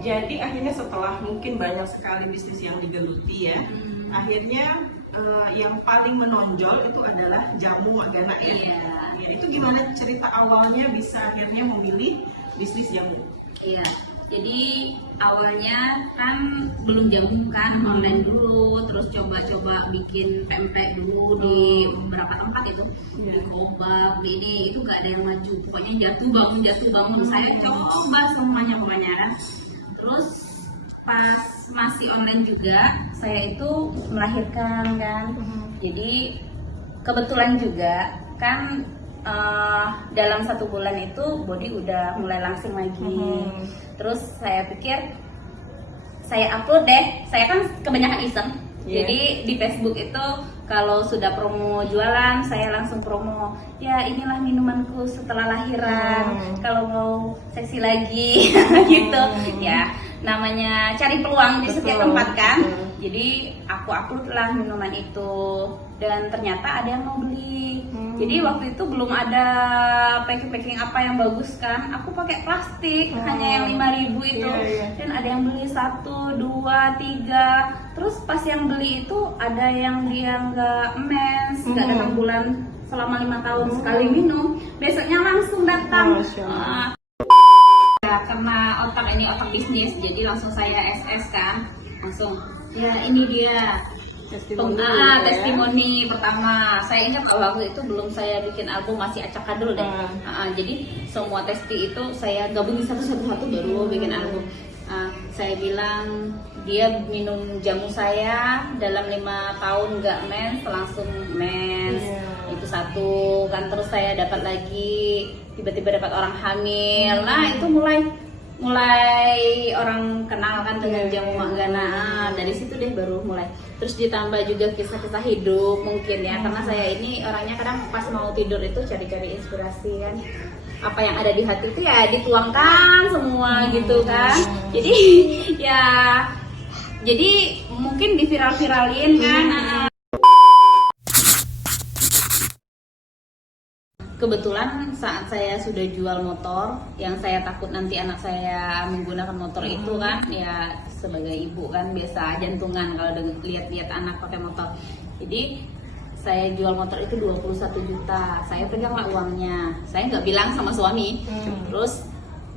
Jadi akhirnya setelah mungkin banyak sekali bisnis yang digeluti ya, akhirnya yang paling menonjol itu adalah jamu Magana ya. Iya. Ya, itu gimana cerita awalnya bisa akhirnya memilih bisnis jamu? Iya. Jadi awalnya kan belum jamu kan, online dulu, terus coba-coba bikin pempek dulu di beberapa tempat itu, di Kobak, di ini itu gak ada yang maju. Pokoknya jatuh bangun. Saya coba semuanya pokoknya kan. Terus pas masih online juga, saya itu melahirkan kan. Jadi kebetulan juga kan dalam 1 bulan itu body udah mulai langsing lagi. Terus saya pikir saya upload deh. Saya kan kebanyakan iseng. Jadi di Facebook itu kalau sudah promo jualan, saya langsung promo. Ya inilah minumanku setelah lahiran. Kalau mau seksi lagi, gitu. Ya namanya cari peluang di setiap tempat kan. Jadi aku upload lah minuman itu dan ternyata ada yang mau beli. Jadi waktu itu belum ada packing apa yang bagus kan. Aku pakai plastik hanya yang 5.000 itu. Dan ada yang beli 1, 2, 3. Terus pas yang beli itu ada yang dia nggak mens, nggak datang bulan selama 5 tahun sekali minum. Besoknya langsung datang. Ya, karena otak bisnis, jadi langsung saya SS kan, langsung ya ini dia testimoni pertama. Saya ingat waktu itu belum saya bikin album, masih acak kadul deh. Jadi semua testi itu saya gabungin satu baru bikin album. Saya bilang dia minum jamu saya dalam 5 tahun nggak mens, langsung mens. Itu satu kan. Terus saya dapat lagi, tiba-tiba dapat orang hamil. Nah itu mulai orang kenal kan dengan jamu Magana. Dari situ deh baru mulai. Terus ditambah juga kisah-kisah hidup mungkin ya, karena saya ini orangnya kadang pas mau tidur itu cari-cari inspirasi kan. Apa yang ada di hati itu ya dituangkan semua gitu kan. Jadi ya mungkin diviral-viralin kan. Kebetulan saat saya sudah jual motor, yang saya takut nanti anak saya menggunakan motor itu kan, ya sebagai ibu kan biasa jantungan kalau lihat anak pakai motor. Jadi saya jual motor itu 21 juta, saya pegang lah uangnya. Saya nggak bilang sama suami. Terus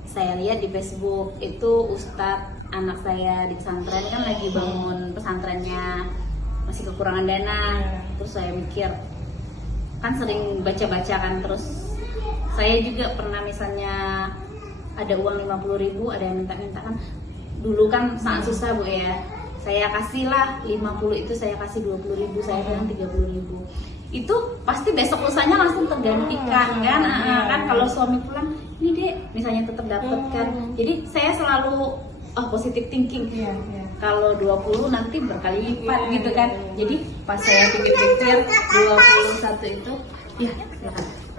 saya lihat di Facebook itu Ustadz anak saya di pesantren kan lagi bangun pesantrennya, masih kekurangan dana. Terus saya mikir, kan sering baca-baca kan, terus saya juga pernah misalnya ada uang 50.000, ada yang minta-minta kan, dulu kan sangat susah Bu ya, saya kasih lah 50 itu, saya kasih 20.000, saya bilang 30.000, itu pasti besok lusanya langsung tergantikan kan. Kan kalau suami pulang, ini dek misalnya tetap dapat kan. Jadi saya selalu positive thinking. Kalau 20 nanti berkali lipat gitu kan. Jadi pas saya pikir-pikir 21 itu ya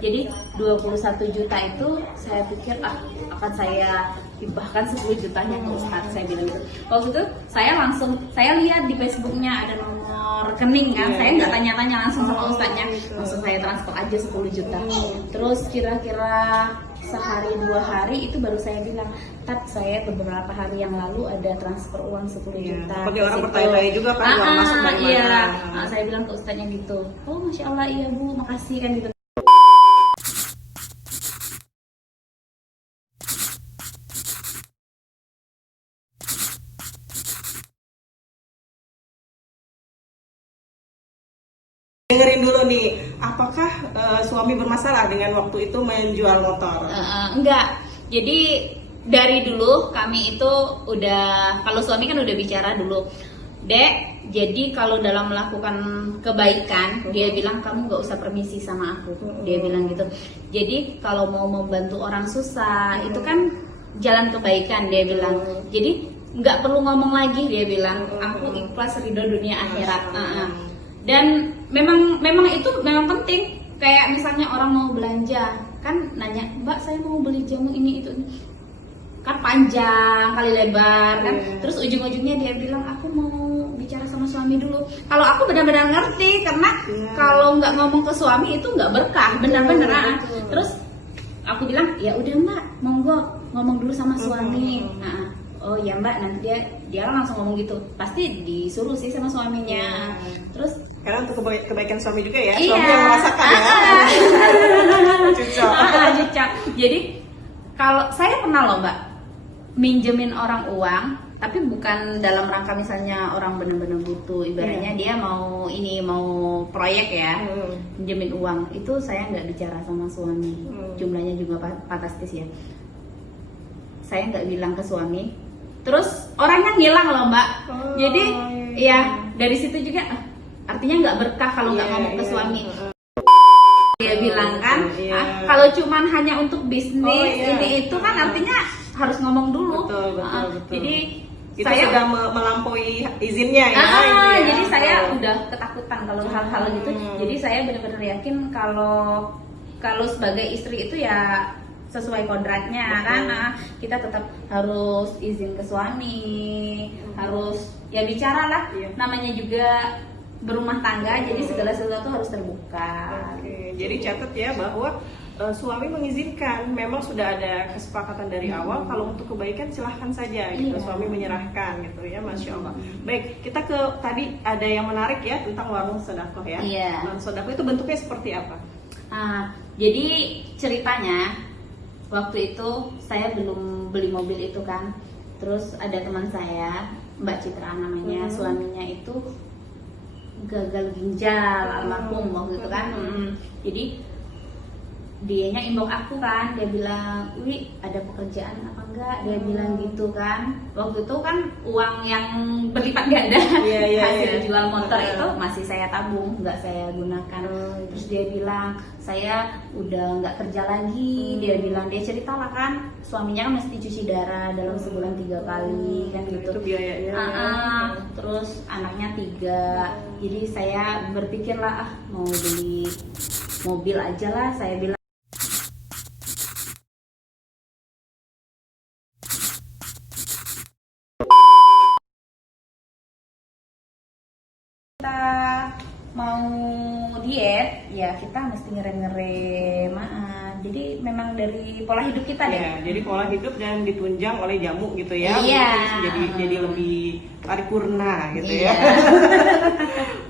jadi 21 juta itu saya pikir akan saya hibahkan 10 jutanya ke Ustadz, saya bilang gitu. Waktu itu saya lihat di Facebooknya ada nomor rekening kan. Saya nggak tanya-tanya langsung sama Ustadznya, langsung saya transfer aja 10 juta. Terus kira-kira sehari 2 hari itu baru saya bilang, Tat, saya beberapa hari yang lalu ada transfer uang 10 juta. Seperti orang bertanya-tanya juga kan, uang masuk dari mana. Saya bilang ke Ustadznya gitu, oh Masya Allah iya Bu, makasih kan gitu. Dengerin dulu nih, apakah suami bermasalah dengan waktu itu menjual motor? Enggak, jadi dari dulu kami itu udah, kalau suami kan udah bicara dulu, Dek, jadi kalau dalam melakukan kebaikan, dia bilang kamu nggak usah permisi sama aku, dia bilang gitu. Jadi kalau mau membantu orang susah, itu kan jalan kebaikan, dia bilang. Jadi nggak perlu ngomong lagi, dia bilang, aku ikhlas ridho dunia akhirat. Dan memang itu memang penting. Kayak misalnya orang mau belanja kan nanya, Mbak saya mau beli jamu ini itu kan panjang kali lebar kan. Terus ujung-ujungnya dia bilang aku mau bicara sama suami dulu. Kalau aku benar-benar ngerti, karena kalau nggak ngomong ke suami itu nggak berkah, benar-benar. Terus aku bilang ya udah Mbak, monggo ngomong dulu sama suami. oh ya mbak, nanti dia kan langsung ngomong gitu, pasti disuruh sih sama suaminya. Terus Karena untuk kebaikan suami juga ya, iya, suami yang memasakkan ya. Cocok. cocok. Jadi kalau saya pernah loh mbak minjemin orang uang, tapi bukan dalam rangka misalnya orang benar-benar butuh, ibaratnya dia mau proyek ya, minjemin uang, itu saya nggak bicara sama suami, jumlahnya juga fantastis ya. Saya nggak bilang ke suami, terus orangnya ngilang loh mbak. Jadi ya dari situ juga artinya nggak berkah kalau nggak ngomong ke suami. Dia bilang kan, kalau cuman hanya untuk bisnis itu kan artinya harus ngomong dulu. Betul. Jadi Itu saya sudah melampaui izinnya ya. jadi saya udah ketakutan kalau hal-hal gitu. Jadi saya benar-benar yakin kalau sebagai istri itu ya sesuai kodratnya kan. Kita tetap harus izin ke suami, harus ya bicara lah. Namanya juga berumah tangga, jadi segala sesuatu harus terbuka. Jadi catat ya bahwa suami mengizinkan, memang sudah ada kesepakatan dari awal. Kalau untuk kebaikan silahkan saja gitu, suami menyerahkan gitu ya, masya Allah. Baik, kita ke tadi ada yang menarik ya tentang warung sedekah ya. Warung sedekah itu bentuknya seperti apa? Jadi ceritanya waktu itu saya belum beli mobil itu kan, terus ada teman saya Mbak Citra namanya, suaminya itu gagal ginjal almarhum waktu itu kan. Jadi dianya inbox aku kan, dia bilang, "Wi, ada pekerjaan apa enggak?" Dia bilang gitu kan. Waktu itu kan uang yang berlipat ganda hasil jual motor itu masih saya tabung, nggak saya gunakan. Terus dia bilang, "Saya udah nggak kerja lagi." Dia bilang, dia cerita lah kan, suaminya kan mesti cuci darah dalam sebulan 3 kali kan gitu. Itu biayanya. Terus anaknya 3. Jadi saya berpikir lah, mau beli mobil aja lah, saya bilang. Mau diet ya kita mesti ngerem-ngerem. Jadi memang dari pola hidup kita deh. Jadi pola hidup dan ditunjang oleh jamu gitu ya. Jadi lebih paripurna gitu ya.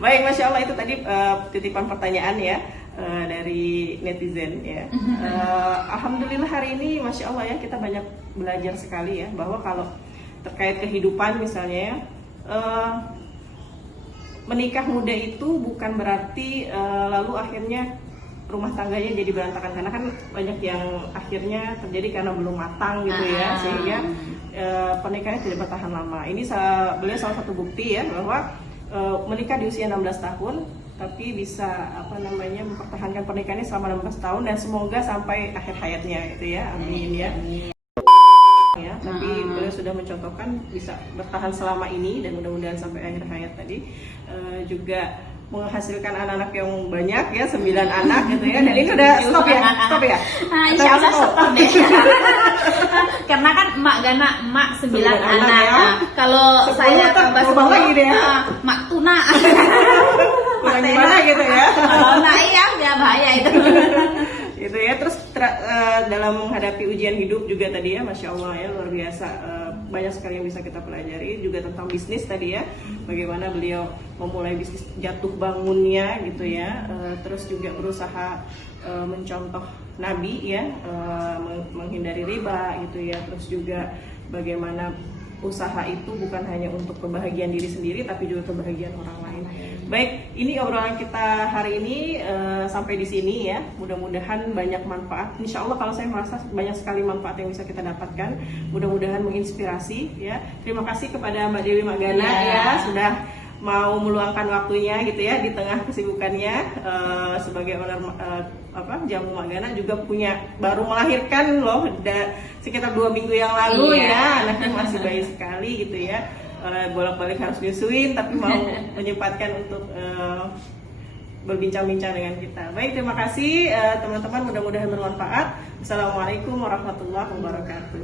Baik, masya Allah, itu tadi titipan pertanyaan ya dari netizen ya. Alhamdulillah hari ini masya Allah ya, kita banyak belajar sekali ya, bahwa kalau terkait kehidupan misalnya ya, menikah muda itu bukan berarti lalu akhirnya rumah tangganya jadi berantakan, karena kan banyak yang akhirnya terjadi karena belum matang gitu ya, sehingga pernikahannya tidak bertahan lama. Ini beliau salah satu bukti ya bahwa menikah di usia 16 tahun tapi bisa mempertahankan pernikahannya selama 16 tahun dan semoga sampai akhir hayatnya gitu ya. Amin ya. Tapi beliau sudah mencontohkan bisa bertahan selama ini dan mudah-mudahan sampai akhir hayat tadi. Juga menghasilkan anak-anak yang banyak ya, 9 anak gitu ya. Dan ini udah stop ya? Insya Allah stop deh. Karena kan emak Gana, emak 9 anak ya. Kalau saya tambah 10 lagi deh ya. Emak Tuna. Kurang gimana gitu ya. Nah iya, udah bahaya itu. Gitu ya. Terus dalam menghadapi ujian hidup juga tadi ya, masya Allah ya, luar biasa. Banyak sekali yang bisa kita pelajari juga tentang bisnis tadi ya, bagaimana beliau memulai bisnis jatuh bangunnya gitu ya. Terus juga berusaha mencontoh Nabi ya, menghindari riba gitu ya. Terus juga bagaimana usaha itu bukan hanya untuk kebahagiaan diri sendiri tapi juga kebahagiaan orang lain. Baik, ini obrolan kita hari ini sampai di sini ya. Mudah-mudahan banyak manfaat. Insya Allah kalau saya merasa banyak sekali manfaat yang bisa kita dapatkan. Mudah-mudahan menginspirasi ya. Terima kasih kepada Mbak Dewi Magana ya sudah mau meluangkan waktunya gitu ya di tengah kesibukannya sebagai owner Jamu Magana, juga baru melahirkan loh sekitar 2 minggu yang lalu ya, anaknya masih bayi sekali gitu ya, bolak-balik harus nyusuin tapi mau menyempatkan untuk berbincang-bincang dengan kita. Baik, terima kasih teman-teman, mudah-mudahan bermanfaat. Assalamualaikum warahmatullahi wabarakatuh.